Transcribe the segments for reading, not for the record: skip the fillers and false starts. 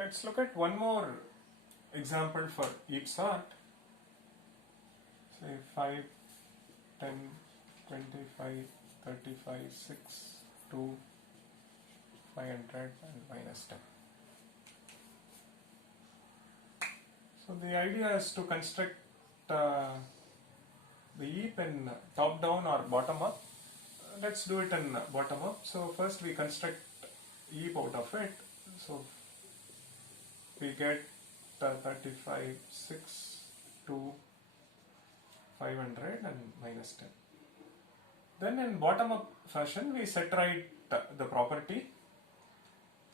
Let's look at one more example for heap sort. Say 5, 10, 25, 35, 6, 2, 500 and minus 10. So the idea is to construct the heap in top down or bottom up. Let's do it in bottom up. So first we construct heap out of it. So we get 35, 6, 2, 500 and minus 10. Then in bottom up fashion we set right the property.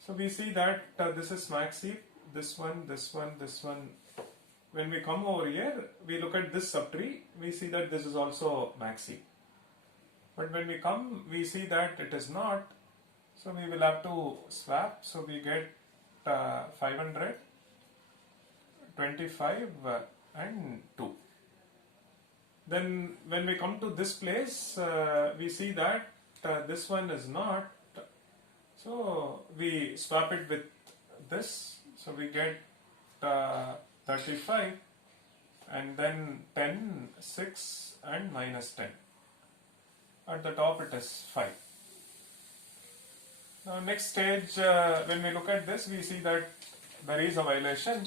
So we see that this is max heap, this one, this one, this one. When we come over here, we look at this subtree, we see that this is also max heap. But when we come, we see that it is not. So we will have to swap. So we get 500, 25 and 2. Then when we come to this place, we see that this one is not. So we swap it with this. So we get 35 and then 10, 6 and minus 10. At the top it is 5. Now next stage, when we look at this, we see that there is a violation.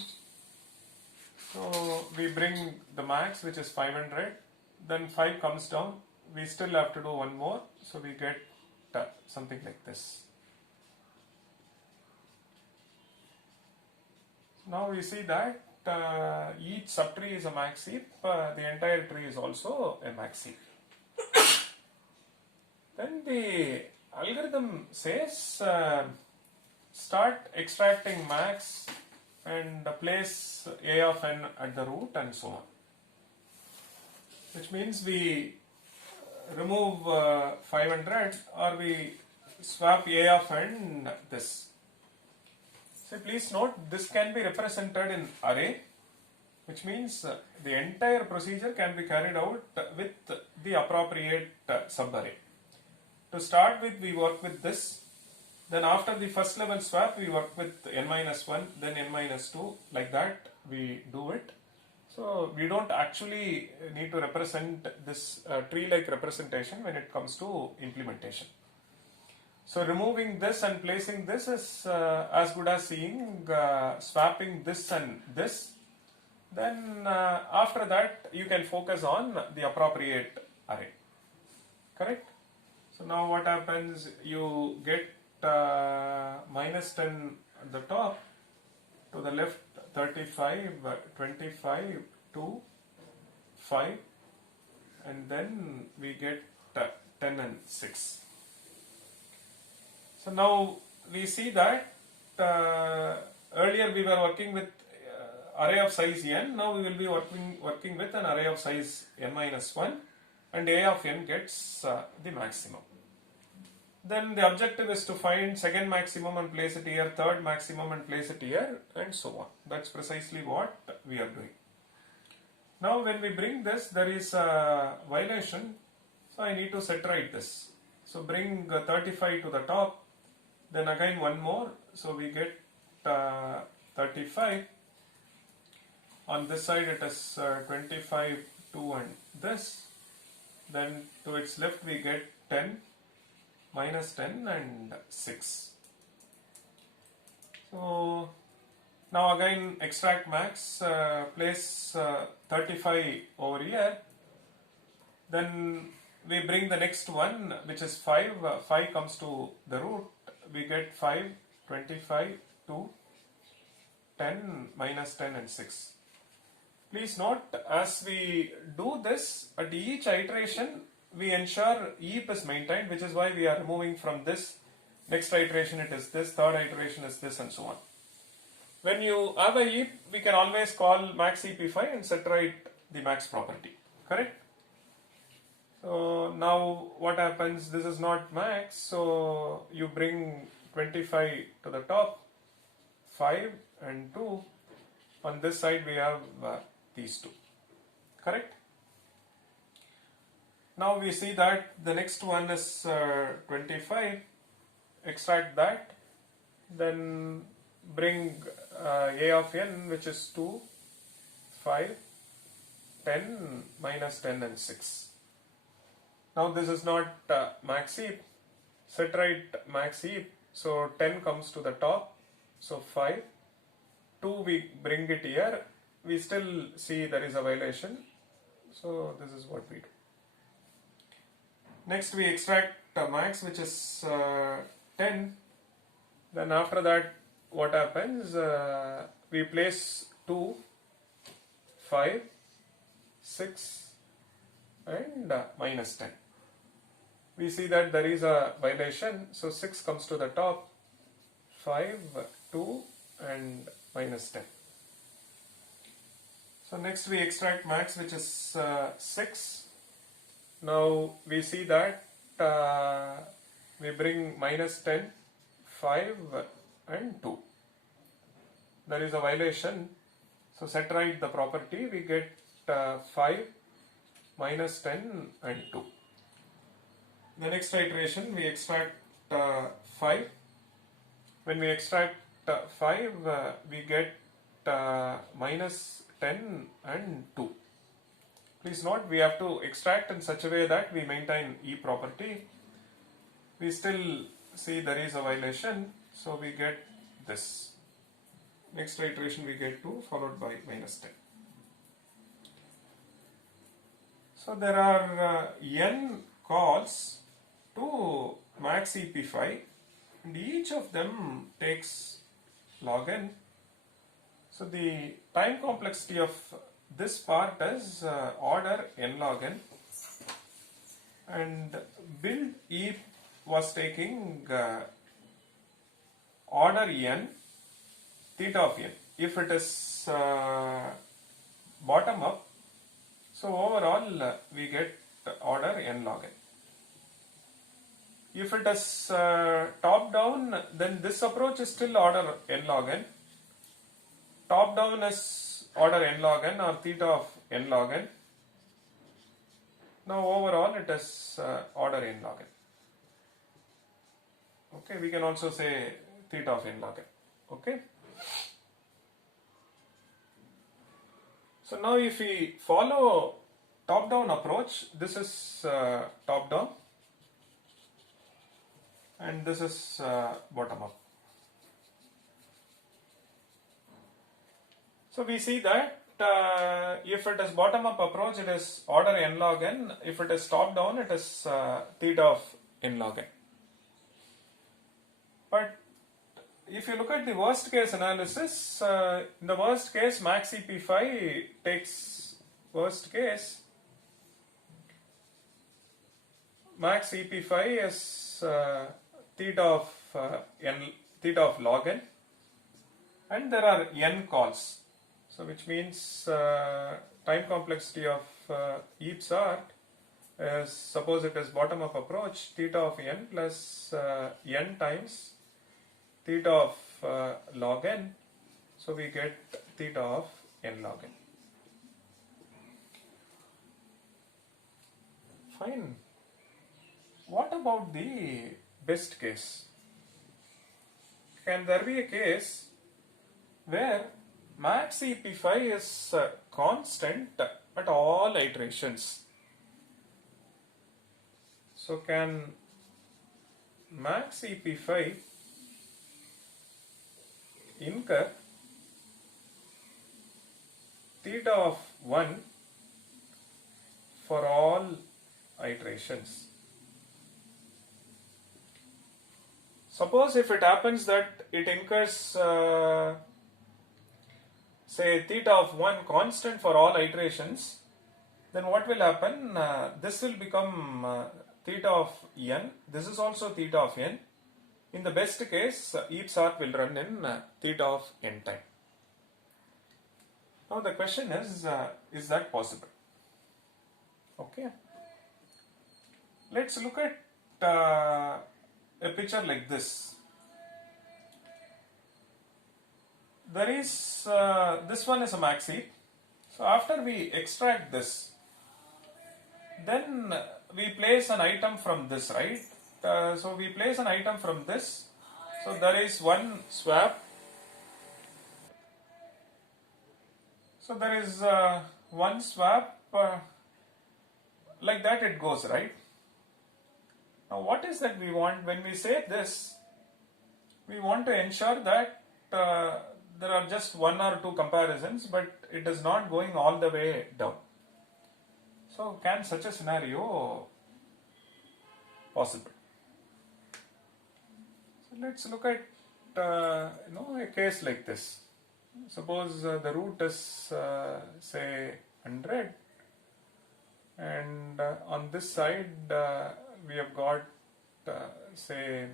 So we bring the max, which is 500, then 5 comes down, we still have to do one more, so we get something like this. Now we see that each subtree is a max heap, the entire tree is also a max heap. Then the algorithm says start extracting max and place a of n at the root and so on. Which means we remove 500 or we swap a of n this. So please note this can be represented in array, which means the entire procedure can be carried out with the appropriate subarray. To start with, we work with this. Then after the first level swap, we work with n-1, then n-2, like that we do it. So we don't actually need to represent this tree-like representation when it comes to implementation. So removing this and placing this is as good as seeing swapping this and this. Then after that you can focus on the appropriate array. Correct? So now what happens, you get minus 10 at the top, to the left 35, 25, 2, 5 and then we get 10 and 6. So now we see that earlier we were working with array of size n, now we will be working with an array of size n-1 and a of n gets the maximum. Then the objective is to find second maximum and place it here, third maximum and place it here and so on. That's precisely what we are doing. Now when we bring this, there is a violation, so I need to set right this. So bring 35 to the top, then again one more, so we get 35. On this side it is 25, 2 and this. Then to its left we get 10, minus 10 and 6. So now again extract max, place 35 over here. Then we bring the next one, which is 5. 5 comes to the root. We get 5, 25, 2, 10, minus 10 and 6. Please note, as we do this, at each iteration, we ensure heap is maintained, which is why we are removing from this. Next iteration it is this, third iteration is this and so on. When you have a heap, we can always call max heapify and set right the max property. Correct? So now what happens, this is not max, so you bring 25 to the top, 5 and 2. On this side we have these two. Correct? Now we see that the next one is 25, extract that, then bring a of n, which is 2, 5, 10, minus 10 and 6. Now this is not max heap. Set right max heap. So 10 comes to the top. So 5. 2 we bring it here. We still see there is a violation. So this is what we do. Next we extract max, which is 10. Then after that what happens? We place 2, 5, 6 and minus 10. We see that there is a violation. So 6 comes to the top. 5, 2 and minus 10. So next we extract max, which is 6. Now we see that we bring minus 10, 5 and 2. There is a violation. So set right the property. We get 5, minus 10 and 2. The next iteration we extract 5. When we extract 5, we get minus 10 and 2. Please note, we have to extract in such a way that we maintain E property. We still see there is a violation, so we get this. Next iteration we get 2 followed by minus 10. So there are n calls to max EP5 and each of them takes log n. So the time complexity of this part is order n log n, and build E was taking order n, theta of n. If it is bottom up, so overall we get order n log n. If it is top down, then this approach is still order n log n. Top down is order n log n or theta of n log n. Now overall it is order n log n. Okay, we can also say theta of n log n. Okay. So now if we follow top down approach, this is top down and this is bottom up. So we see that if it is bottom up approach, it is order n log n. If it is top down, it is theta of n log n. But if you look at the worst case analysis, in the worst case, max EP5 takes worst case. Max EP5 is theta of log n, and there are n calls. So which means time complexity of each sort is, suppose it is bottom up approach, theta of n plus n times theta of log n. So we get theta of n log n. Fine. What about the best case? Can there be a case where max EP5 is constant at all iterations? So can max EP5 incur theta of 1 for all iterations? Suppose if it happens that it incurs say theta of 1 constant for all iterations, then what will happen? This will become theta of n. This is also theta of n. In the best case, each sort will run in theta of n time. Now the question is that possible? Okay. Let's look at a picture like this. There is, this one is a max heap. So after we extract this, then we place an item from this, right? So we place an item from this. So there is one swap So there is one swap, like that it goes, right? Now what is that we want? When we say this, we want to ensure that there are just one or two comparisons, but it is not going all the way down. So can such a scenario possible? So let's look at a case like this. Suppose the root is say 100, and on this side we have got say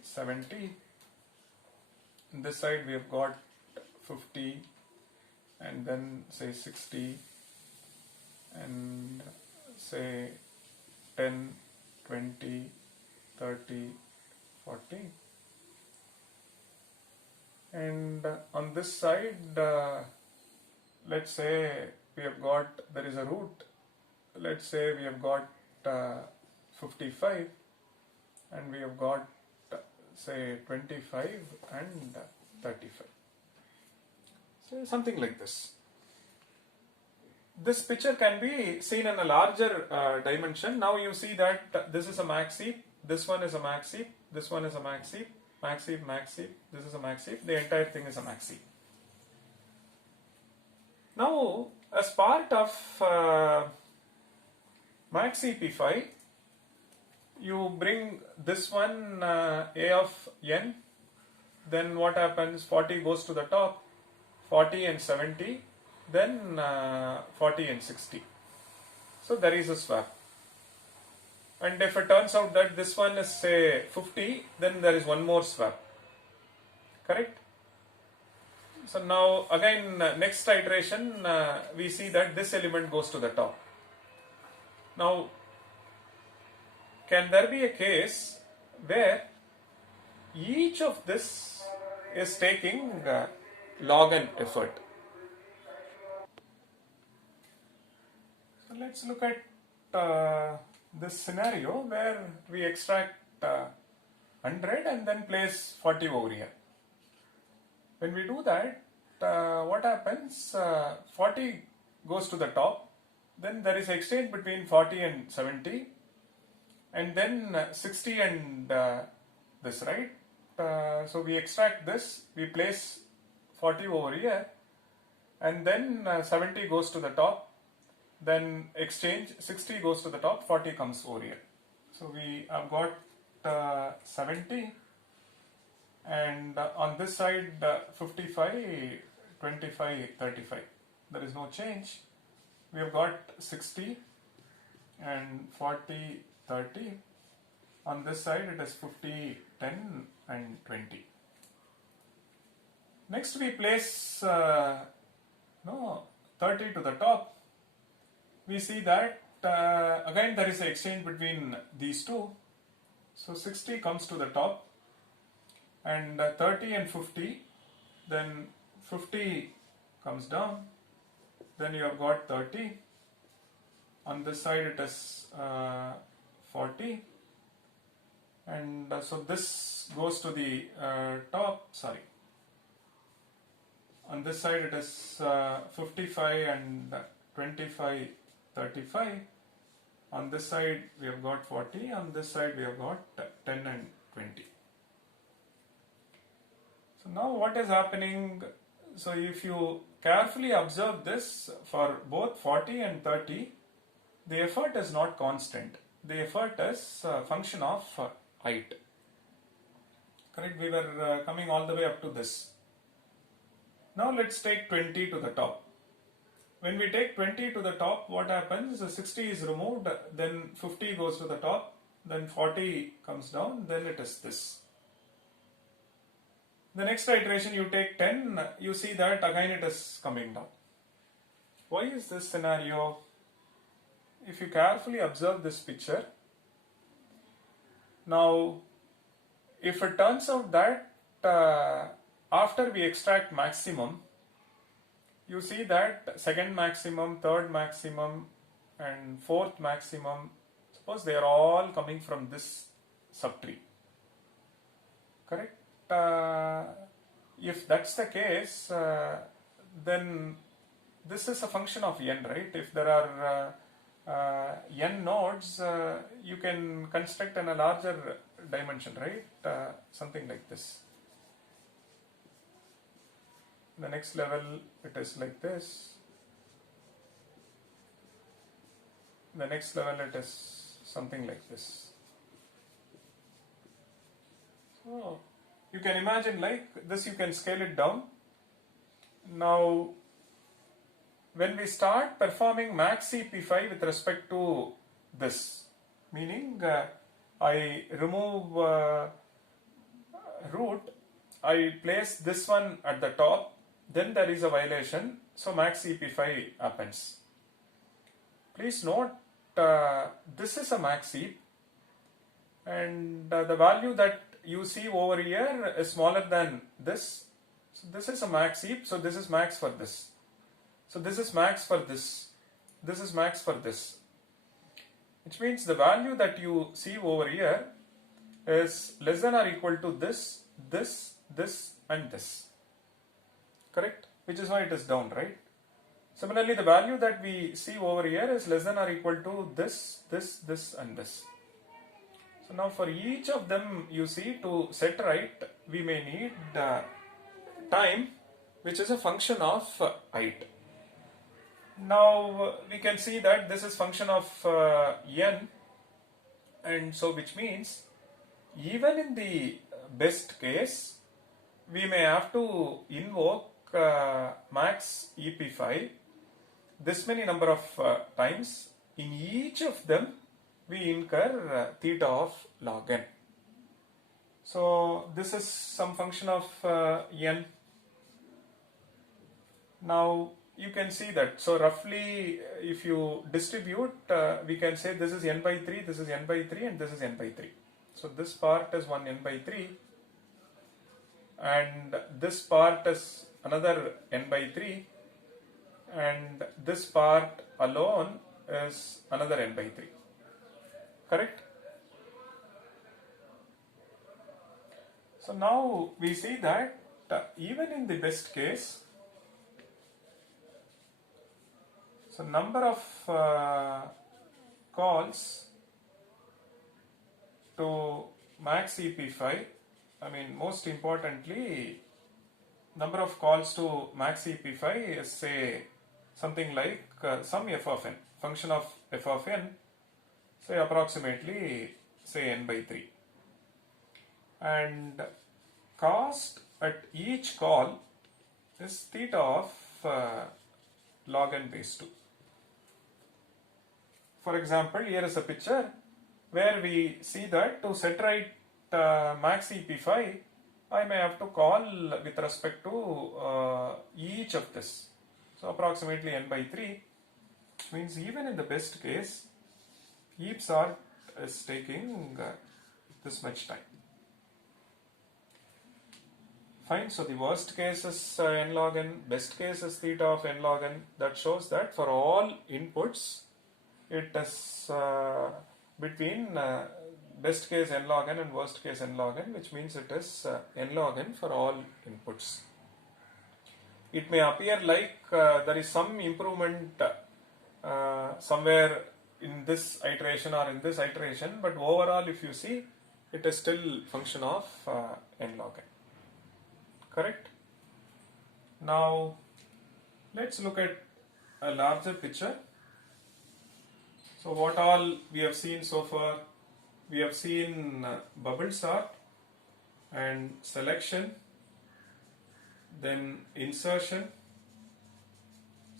70. On this side we have got 50, and then say 60, and say 10, 20, 30, 40. And on this side, let's say there is a root, let's say we have got 55, and we have got say 25 and 35. So something like this. This picture can be seen in a larger dimension. Now you see that this is a max heap, this one is a max heap, this one is a max heap, max heap, max heap, this is a max heap, the entire thing is a max heap. Now, as part of max heap phi, you bring this one a of n, then what happens? 40 goes to the top, 40 and 70, then 40 and 60. So there is a swap. And if it turns out that this one is say 50, then there is one more swap. Correct? So now again next iteration we see that this element goes to the top. Now can there be a case where each of this is taking log n effort? So let's look at this scenario where we extract 100 and then place 40 over here. When we do that, what happens? 40 goes to the top, then there is exchange between 40 and 70, and then 60 and this, right? So we extract this, we place 40 over here, and then 70 goes to the top, then exchange, 60 goes to the top, 40 comes over here. So we have got 70, and on this side 55, 25, 35. There is no change. We have got 60 and 40, 30. On this side it is 50, 10 and 20. Next we place 30 to the top. We see that again there is an exchange between these two. So 60 comes to the top, and 30 and 50, then 50 comes down, then you have got 30. On this side it is 40, and so this goes to the top, sorry. On this side it is 55 and 25, 35. On this side we have got 40, on this side we have got 10 and 20. So now what is happening? So if you carefully observe this, for both 40 and 30, the effort is not constant. The effort is a function of height. Correct? We were coming all the way up to this. Now let's take 20 to the top. When we take 20 to the top, what happens? 60 is removed, then 50 goes to the top, then 40 comes down, then it is this. The next iteration you take 10, you see that again it is coming down. Why is this scenario? If you carefully observe this picture, now if it turns out that after we extract maximum, you see that second maximum, third maximum and fourth maximum, suppose they are all coming from this subtree. Correct? If that's the case, then this is a function of n, right? If there are n nodes, you can construct in a larger dimension, right? Something like this. The next level, it is like this. The next level, it is something like this. So you can imagine like this, you can scale it down. Now, when we start performing max CP5 with respect to this, meaning I remove root, I place this one at the top, then there is a violation, so max CP5 happens. Please note, this is a max heap, and the value that you see over here is smaller than this. So this is a max heap, so this is max for this. So this is max for this. This is max for this. Which means the value that you see over here is less than or equal to this, this, this and this. Correct? Which is why it is down, right? Similarly, the value that we see over here is less than or equal to this, this, this and this. So now for each of them, you see, to set right, we may need time, which is a function of height. Now we can see that this is function of n, and so which means even in the best case, we may have to invoke max EP5 this many number of times. In each of them, we incur theta of log n. So this is some function of n. Now you can see that. So roughly, if you distribute, we can say this is n by 3, this is n by 3, and this is n by 3. So this part is 1 n by 3, and this part is another n by 3, and this part alone is another n by 3. Correct? So now we see that even in the best case, so number of calls to max EP5, I mean most importantly, number of calls to max EP5 is say something like some f of n, function of f of n, say approximately say n by 3. And cost at each call is theta of log n base 2. For example, here is a picture where we see that to set right max EP5, I may have to call with respect to each of this. So approximately n by 3, which means even in the best case, heap sort is taking this much time. Fine, so the worst case is n log n, best case is theta of n log n. That shows that for all inputs, it is between best case n log n and worst case n log n, which means it is n log n for all inputs. It may appear like there is some improvement somewhere in this iteration or in this iteration, but overall if you see, it is still function of n log n. Correct? Now let's look at a larger picture. So what all we have seen so far? We have seen bubble sort and selection, then insertion,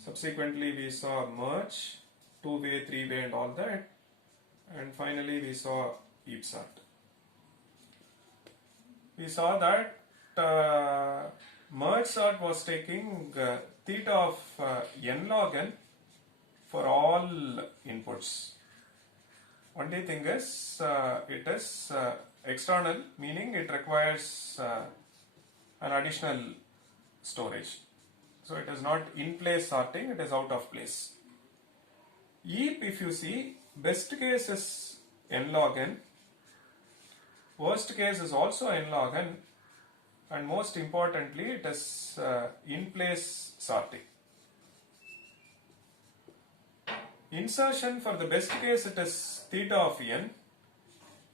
subsequently we saw merge, two-way, three-way and all that, and finally we saw heap sort. We saw that merge sort was taking theta of n log n for all inputs. Only thing is it is external, meaning it requires an additional storage. So it is not in place sorting, it is out of place. Heap, if you see, best case is n log n, worst case is also n log n, and most importantly it is in place sorting. insertion for the best case it is theta of n.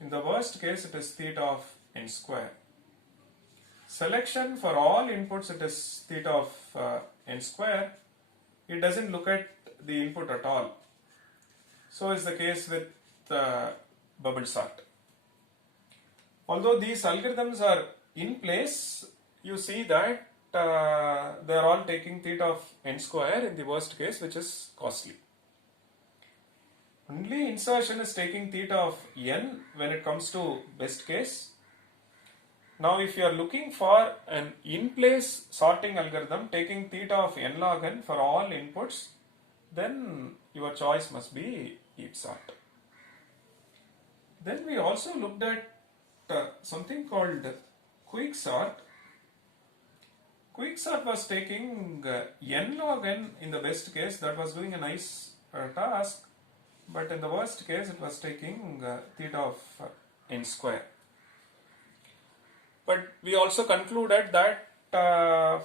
In the worst case it is theta of n square. Selection for all inputs it is theta of n square. It doesn't look at the input at all. So is the case with bubble sort. Although these algorithms are in place, you see that they are all taking theta of n square in the worst case, which is costly. Only insertion is taking theta of n when it comes to best case. Now if you are looking for an in-place sorting algorithm taking theta of n log n for all inputs, then your choice must be heap sort. Then we also looked at something called quicksort. Quicksort was taking n log n in the best case, that was doing a nice task, but in the worst case it was taking theta of n square. But we also concluded that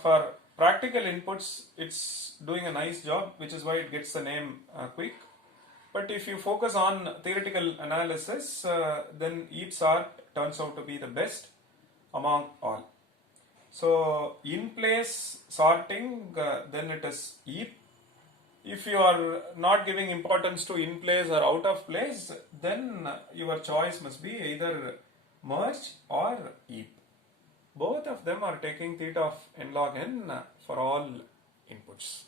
for practical inputs it's doing a nice job, which is why it gets the name quick. But if you focus on theoretical analysis, then heap sort turns out to be the best among all. So in place sorting, then it is heap. If you are not giving importance to in place or out of place, then your choice must be either merge or heap. Both of them are taking theta of n log n for all inputs.